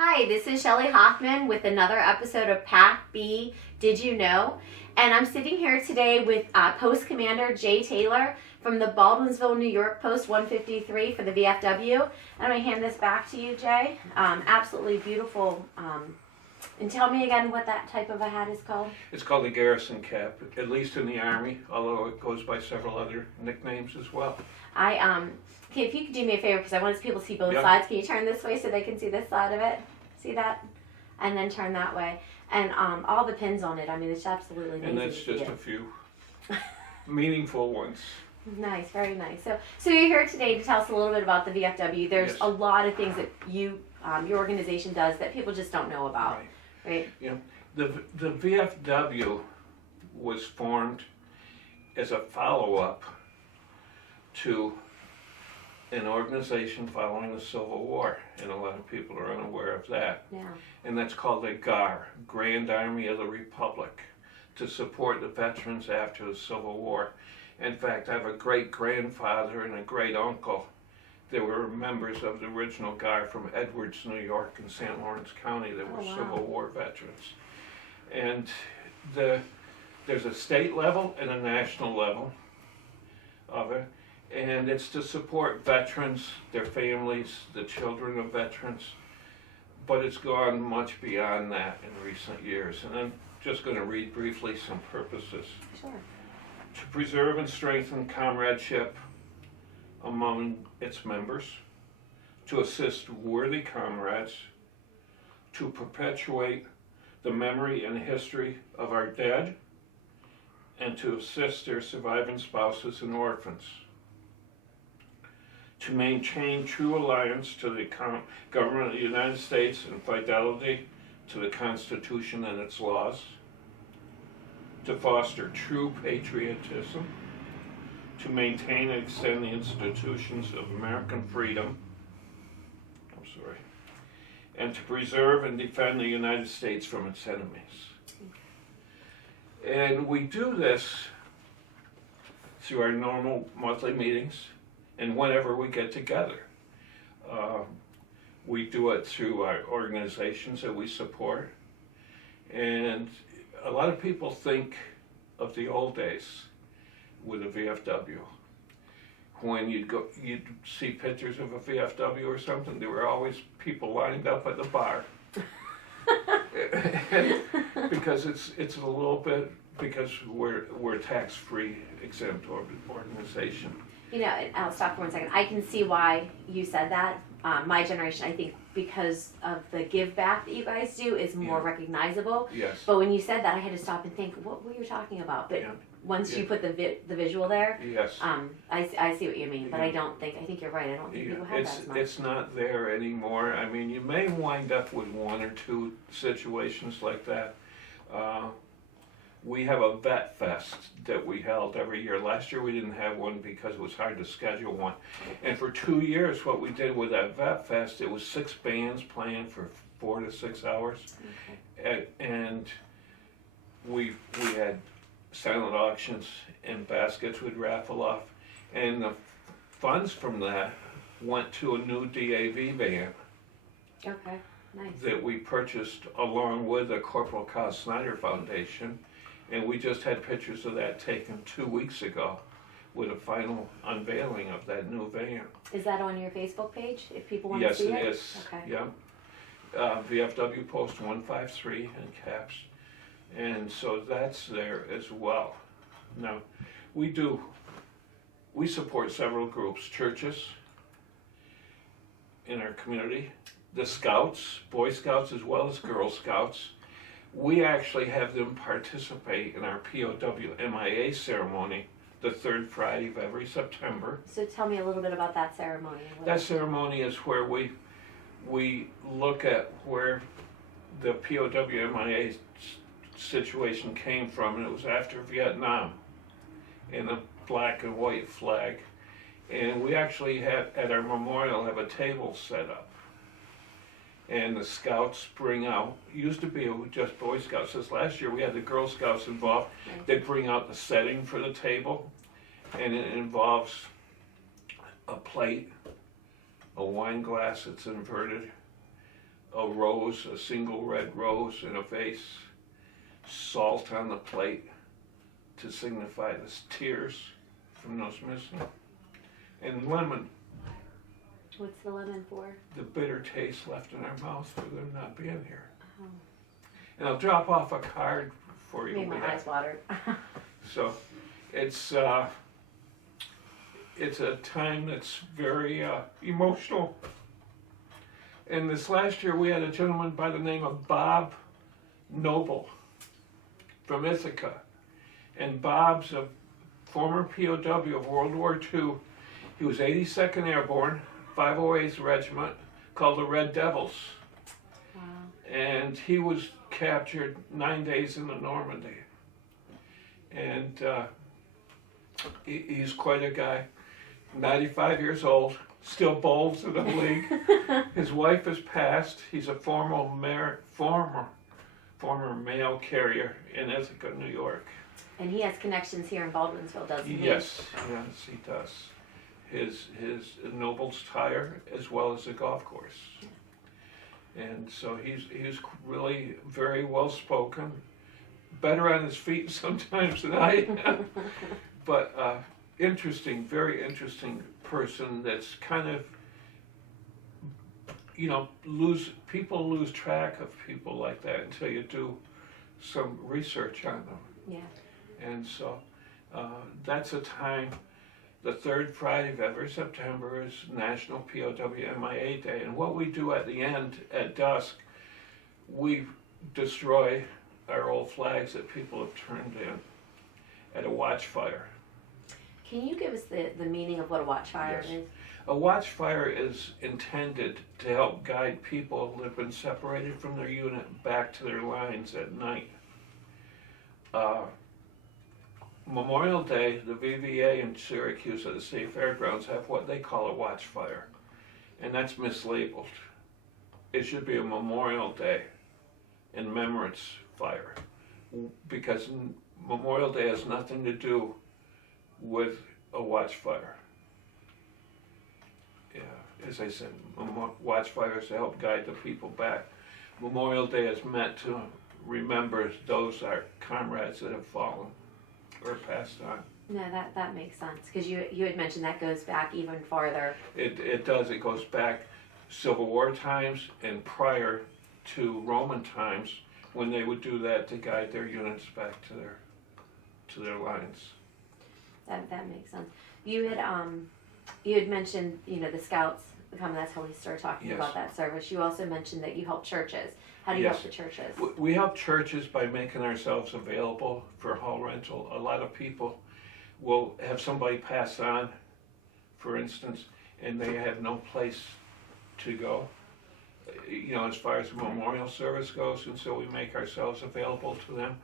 Hi, this is Shelley Hoffman with another episode of PAC-B, Did You Know? And I'm sitting here today with Post Commander Jay Taylor from the Baldwinsville, New York Post 153 for the VFW. And I'm going to hand this back to you, Jay. Absolutely beautiful. And tell me again what that type of a hat is called. It's called the Garrison Cap, at least in the Army, although it goes by several other nicknames as well. Okay, if you could do me a favor, because I want people to see both Yep. sides. Can you turn this way so they can see this side of it? See that? And then turn that way. And all the pins on it, I mean, it's absolutely amazing. And that's just a few meaningful ones. Nice, very nice. So you're here today to tell us a little bit about the VFW. There's Yes. a lot of things that you, your organization does that people just don't know about, right? You know, the VFW was formed as a follow-up to an organization following the Civil War, and a lot of people are unaware of that. Yeah. And that's called the GAR, Grand Army of the Republic, to support the veterans after the Civil War. In fact, I have a great-grandfather and a great-uncle that were members of the original GAR from Edwards, New York, and St. Lawrence County that were wow. Civil War veterans. And there's a state level and a national level of it, and it's to support veterans, their families, the children of veterans, but it's gone much beyond that in recent years. And I'm just going to read briefly some purposes. Sure. To preserve and strengthen comradeship among its members, to assist worthy comrades, to perpetuate the memory and history of our dead, and to assist their surviving spouses and orphans, to maintain true alliance to the government of the United States and fidelity to the Constitution and its laws, to foster true patriotism, to maintain and extend the institutions of American freedom, and to preserve and defend the United States from its enemies. And we do this through our normal monthly meetings and whenever we get together. We do it through our organizations that we support. And a lot of people think of the old days with a VFW. When you'd see pictures of a VFW or something, there were always people lined up at the bar. Because it's a little bit, because we're a tax-free exempt organization. You know, and I'll stop for 1 second. I can see why you said that. My generation, I think, because of the give back that you guys do, is more recognizable. Yes. But when you said that, I had to stop and think, what were you talking about? But once you put the visual there, yes. I see what you mean. But I think you're right. I don't think people have that as much. It's not there anymore. I mean, you may wind up with one or two situations like that. We have a vet fest that we held every year. Last year we didn't have one because it was hard to schedule one. And for 2 years what we did with that vet fest, it was 6 bands playing for 4 to 6 hours. Okay. And we had silent auctions and baskets we'd raffle off. And the funds from that went to a new DAV van. Okay, nice. That we purchased along with the Corporal Kyle Snyder Foundation. And we just had pictures of that taken 2 weeks ago with a final unveiling of that new van. Is that on your Facebook page, if people want to see it? Yes, it is. Okay. Yeah. VFW Post 153 in caps. And so that's there as well. Now, we support several groups, churches in our community, the Scouts, Boy Scouts as well as Girl Scouts. We actually have them participate in our POW MIA ceremony the 3rd Friday of every September. So tell me a little bit about that ceremony. That ceremony is where we look at where the POW MIA situation came from, and it was after Vietnam, in a black and white flag. And we actually have, at our memorial, have a table set up. And the Scouts bring out, used to be just Boy Scouts. This last year we had the Girl Scouts involved. They bring out the setting for the table, and it involves a plate, a wine glass that's inverted, a rose, a single red rose in a vase, salt on the plate to signify the tears from those missing, and lemon, What's the lemon for? the bitter taste left in our mouth for them not being here. Oh, And I'll drop off a card for you. made my eyes watered. So it's a time that's very emotional. And this last year we had a gentleman by the name of Bob Noble from Ithaca. And Bob's a former POW of World War II. He was 82nd Airborne, 508th Regiment, called the Red Devils. Wow. And he was captured 9 days into Normandy. And he's quite a guy, 95 years old, still bowls in the league. His wife has passed. He's a former mail carrier in Ithaca, New York. And he has connections here in Baldwinsville, doesn't he? Yes, he does. His Noble's Tire as well as the golf course. And so he's really very well spoken, better on his feet sometimes than I am. But interesting, very interesting person that's kind of, people lose track of people like that until you do some research on them. Yeah. And so that's a time, the third Friday of every September is National POW MIA Day. And what we do at the end, at dusk, we destroy our old flags that people have turned in at a watchfire. Can you give us the meaning of what a watchfire Yes. is? A watchfire is intended to help guide people that have been separated from their unit back to their lines at night. Memorial Day, the VVA in Syracuse at the State Fairgrounds have what they call a watchfire, and that's mislabeled. It should be a Memorial Day in remembrance fire, because Memorial Day has nothing to do with a watchfire. Yeah, as I said, watchfires to help guide the people back. Memorial Day is meant to remember those our comrades that have fallen or passed on. No, that makes sense, because you had mentioned that goes back even farther. It does. It goes back Civil War times and prior to Roman times, when they would do that to guide their units back to their lines. That makes sense. You had mentioned the Scouts. That's how we started talking Yes. about that service. You also mentioned that you help churches. How do you Yes. help the churches? We help churches by making ourselves available for hall rental. A lot of people will have somebody pass on, for instance, and they have no place to go, as far as the memorial service goes, and so we make ourselves available to them.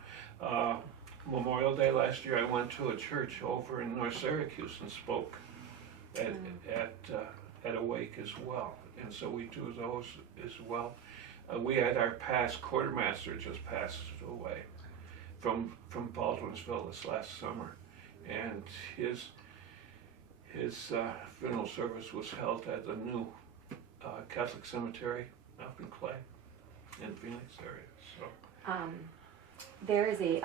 Memorial Day last year, I went to a church over in North Syracuse and spoke at a wake as well, and so we do those as well. We had our past quartermaster just passed away from Baldwinsville this last summer, and his funeral service was held at the new Catholic cemetery up in Clay in Phoenix area. So There is we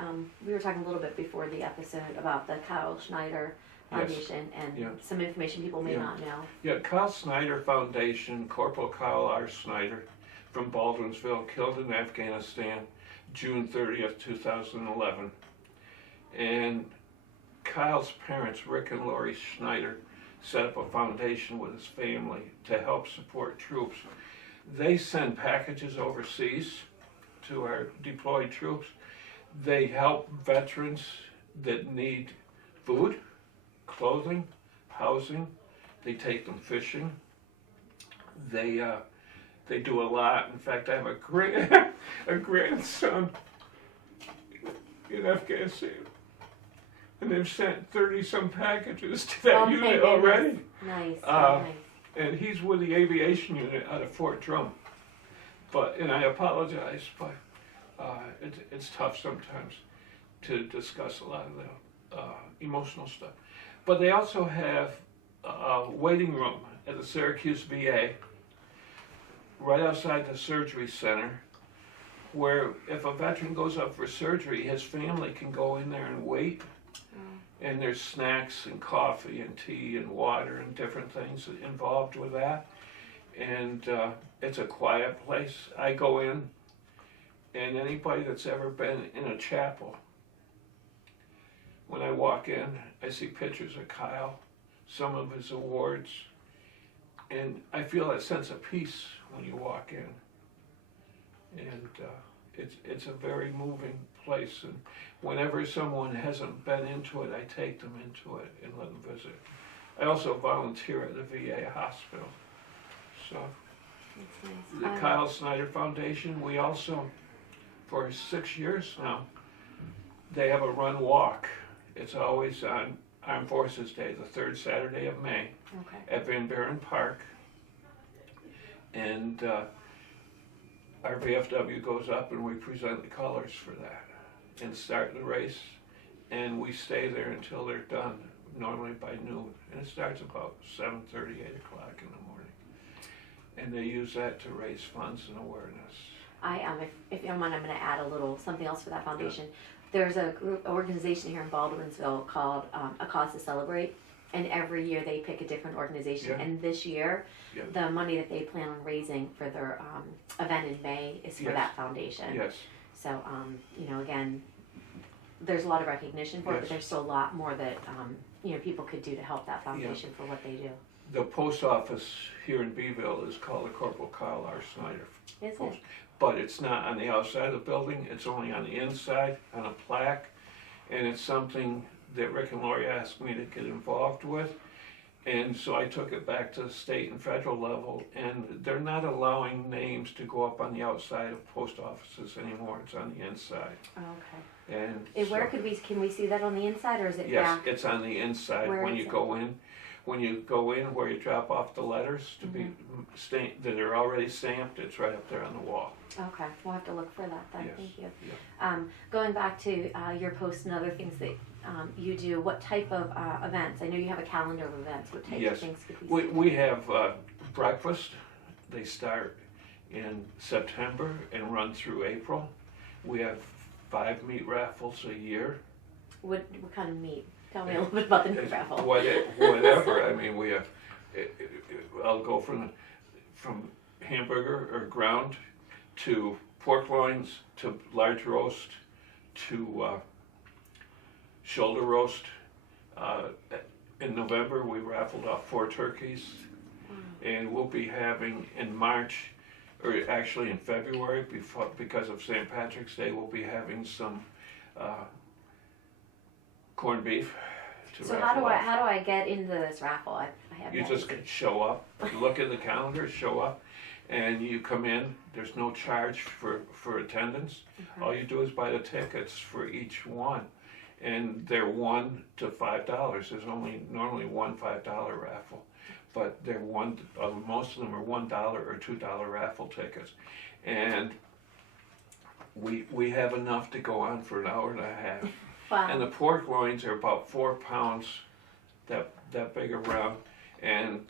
were talking a little bit before the episode about the Kyle Schneider Foundation and some information people may not know. Yeah, Kyle Snyder Foundation, Corporal Kyle R. Snyder from Baldwinsville, killed in Afghanistan, June 30th, 2011. And Kyle's parents, Rick and Lori Schneider, set up a foundation with his family to help support troops. They send packages overseas to our deployed troops. They help veterans that need food, clothing, housing. They take them fishing. They do a lot. In fact, I have a grandson in Afghanistan, and they've sent 30-some packages to that unit already. Nice. And he's with the aviation unit out of Fort Drum. And I apologize, but it's tough sometimes to discuss a lot of the emotional stuff. But they also have a waiting room at the Syracuse VA right outside the surgery center, where if a veteran goes up for surgery, his family can go in there and wait. And there's snacks and coffee and tea and water and different things involved with that. And it's a quiet place. I go in, and anybody that's ever been in a chapel, when I walk in, I see pictures of Kyle, some of his awards, and I feel that sense of peace when you walk in. And it's a very moving place, and whenever someone hasn't been into it, I take them into it and let them visit. I also volunteer at the VA hospital. So That's the nice. Kyle Snyder Foundation, we also, for 6 years now, they have a run walk. It's always on Armed Forces Day, the third Saturday of May, Okay. at Van Buren Park. And our VFW goes up and we present the colors for that and start the race. And we stay there until they're done, normally by noon. And it starts about 7:30, 8 o'clock in the morning. And they use that to raise funds and awareness. If you don't mind, I'm going to add a little something else for that foundation. There's a organization here in Baldwinsville called A Cause to Celebrate, and every year they pick a different organization. Yeah. And this year, Yeah. the money that they plan on raising for their event in May is for Yes. that foundation. Yes, So, again, there's a lot of recognition for it, but Yes. there's still a lot more that people could do to help that foundation for what they do. the post office here in Beeville is called the Corporal Kyle R. Snyder Is Post. it? But it's not on the outside of the building, it's only on the inside, on a plaque. And it's something that Rick and Lori asked me to get involved with. And so I took it back to the state and federal level, and they're not allowing names to go up on the outside of post offices anymore, it's on the inside. Okay. And Where so- can we see that on the inside, or is it Yes, back? it's on the inside Where when is you it? go in. When you go in where you drop off the letters to be that are already stamped, it's right up there on the wall. Okay, we'll have to look for that then. Yes. Thank you. Yeah. Going back to your posts and other things that you do, what type of events? I know you have a calendar of events. What types of Yes. things could we see? We have breakfast. They start in September and run through April. We have 5 meat raffles a year. What kind of meat? Tell me a little bit about the meat raffle. Whatever. I mean, we have. I'll go from hamburger or ground to pork loins to large roast to shoulder roast. In November, we raffled off 4 turkeys, and we'll be having in March, or actually in February, because of St. Patrick's Day, we'll be having some corned beef to So raffle off. how do I get into this raffle? I have You that. just show up, look at the calendar, show up, and you come in. There's no charge for attendance. Okay. All you do is buy the tickets for each one, and they're $1 to $5. There's only normally one $5 raffle, but they're most of them are $1 or $2 raffle tickets, and we have enough to go on for an hour and a half. Wow. And the pork loins are about 4 pounds, that big around, and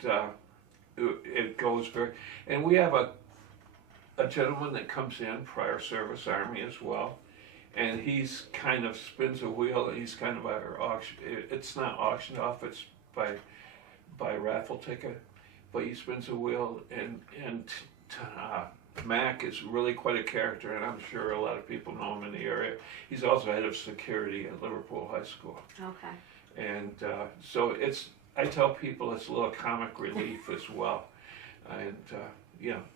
it goes very. And we have a gentleman that comes in, prior service Army as well, and he's kind of spins a wheel. And he's kind of our auction. It's not auctioned off. It's by raffle ticket, but he spins a wheel, and Mac is really quite a character, and I'm sure a lot of people know him in the area. He's also head of security at Liverpool High School. Okay. And so I tell people it's a little comic relief as well. And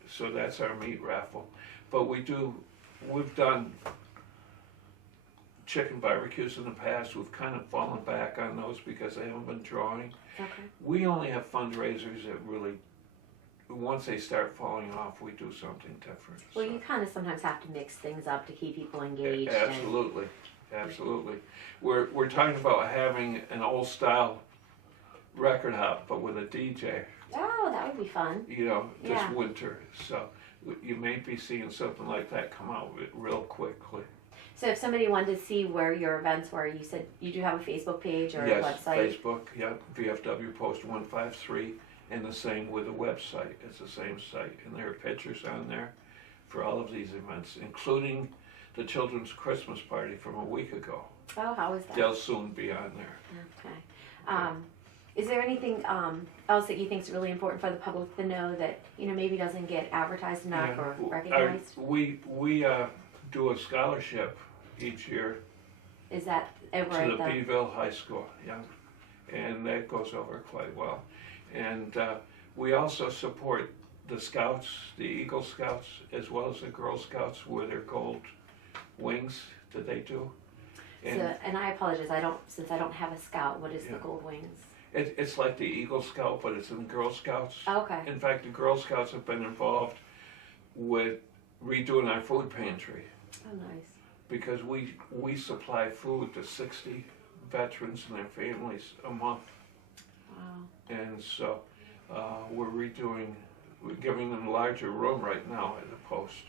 so that's our meat raffle. But we've done chicken barbecues in the past. We've kind of fallen back on those because they haven't been drawing. Okay. We only have fundraisers that really, once they start falling off, we do something different. Well, So- you kind of sometimes have to mix things up to keep people engaged. Absolutely, absolutely. We're talking about having an old style record hop, but with a DJ. Oh, that would be fun. This Yeah. winter. So you may be seeing something like that come out real quickly. So if somebody wanted to see where your events were, you said you do have a Facebook page or Yes, a website? Facebook, yeah, VFW Post 153 And the same with the website, it's the same site, and there are pictures on there for all of these events, including the children's Christmas party from a week ago. Oh, how was that? They'll soon be on there. Okay. Is there anything else that you think is really important for the public to know that, you know, maybe doesn't get advertised enough or recognized? We do a scholarship each year Is that over to at the the... Beeville High School, yeah, and that goes over quite well. And we also support the Scouts, the Eagle Scouts, as well as the Girl Scouts with their gold wings that they do. And And I apologize, since I don't have a Scout, what is the Gold Wings? it's like the Eagle Scout, but it's in Girl Scouts. Oh, okay. In fact, the Girl Scouts have been involved with redoing our food pantry, Oh, nice. because we supply food to 60 veterans and their families a month. Wow. And so we're giving them a larger room right now at the post,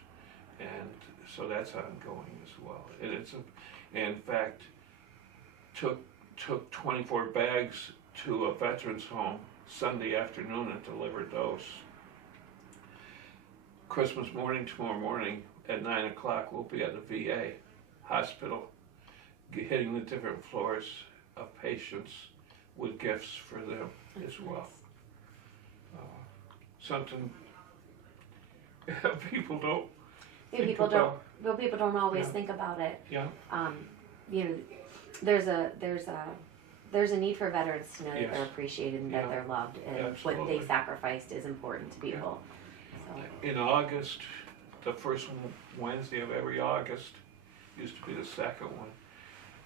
and so that's ongoing as well. And in fact, took 24 bags to a veterans home Sunday afternoon and delivered those. Christmas morning, tomorrow morning at 9 o'clock, we'll be at the VA hospital, hitting the different floors of patients with gifts for them as well. Something people don't. People don't always think about it. Yeah. You know, there's a need for veterans to know that they're appreciated and that they're loved, and what they sacrificed is important to people. So. In August, the first Wednesday of every August, used to be the second one,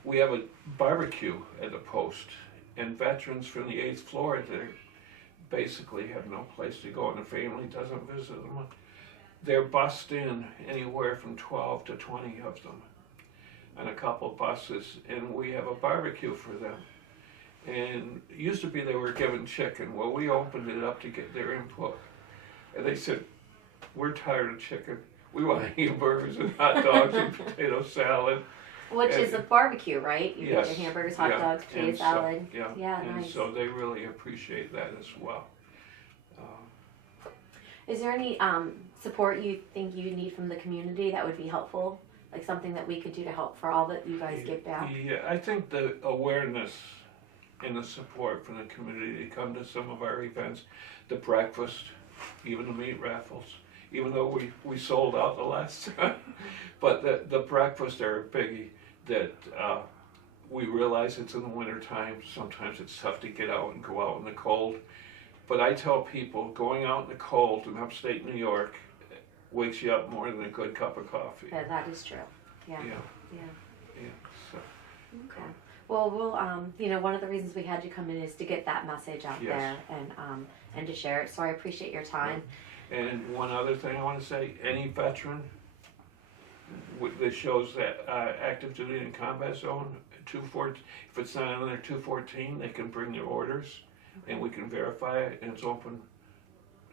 we have a barbecue at the post, and veterans from the 8th floor, they basically have no place to go, and the family doesn't visit them. They're bussed in, anywhere from 12 to 20 of them, on a couple buses, and we have a barbecue for them. And it used to be they were given chicken. Well, we opened it up to get their input, and they said, "We're tired of chicken. We want hamburgers and hot dogs and potato salad." Which is a barbecue, right? You get your hamburgers, hot dogs, potato salad. And Nice. so they really appreciate that as well. Is there any support you think you need from the community that would be helpful? Like something that we could do to help for all that you guys give back? Yeah, I think the awareness and the support from the community to come to some of our events, the breakfast, even the meat raffles, even though we sold out the last time, but the breakfast are a biggie. That we realize it's in the winter time. Sometimes it's tough to get out and go out in the cold. But I tell people, going out in the cold in upstate New York wakes you up more than a good cup of coffee. Yeah, that is true. Yeah. So. Okay. Well, we'll, one of the reasons we had you come in is to get that message out there and to share it. So I appreciate your time. And one other thing I want to say: any veteran that shows that active duty and combat zone, 214, if it's not on their 214, they can bring their orders, and we can verify it, and it's open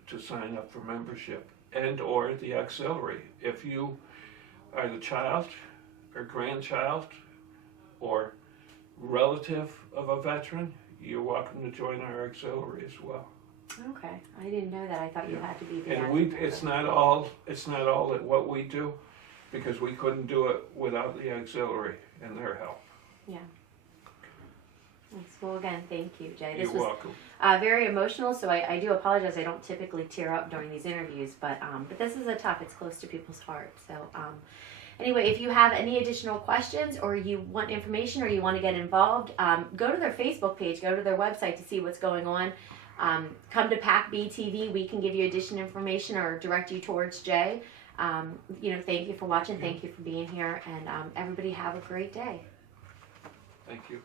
to sign up for membership and or the auxiliary. If you are the child or grandchild or relative of a veteran, you're welcome to join our auxiliary as well. Okay, I didn't know that. I thought you had to be the And it's not all at what we do, because we couldn't do it without the auxiliary and their help. Yeah. Thanks. Well, again, thank you, Jay. You're welcome. Very emotional, so I do apologize. I don't typically tear up during these interviews, but this is it's close to people's hearts. So anyway, if you have any additional questions or you want information or you want to get involved, go to their Facebook page, go to their website to see what's going on. Come to PAC-B TV. We can give you additional information or direct you towards Jay. Thank you for watching. Thank you for being here, and everybody have a great day. Thank you.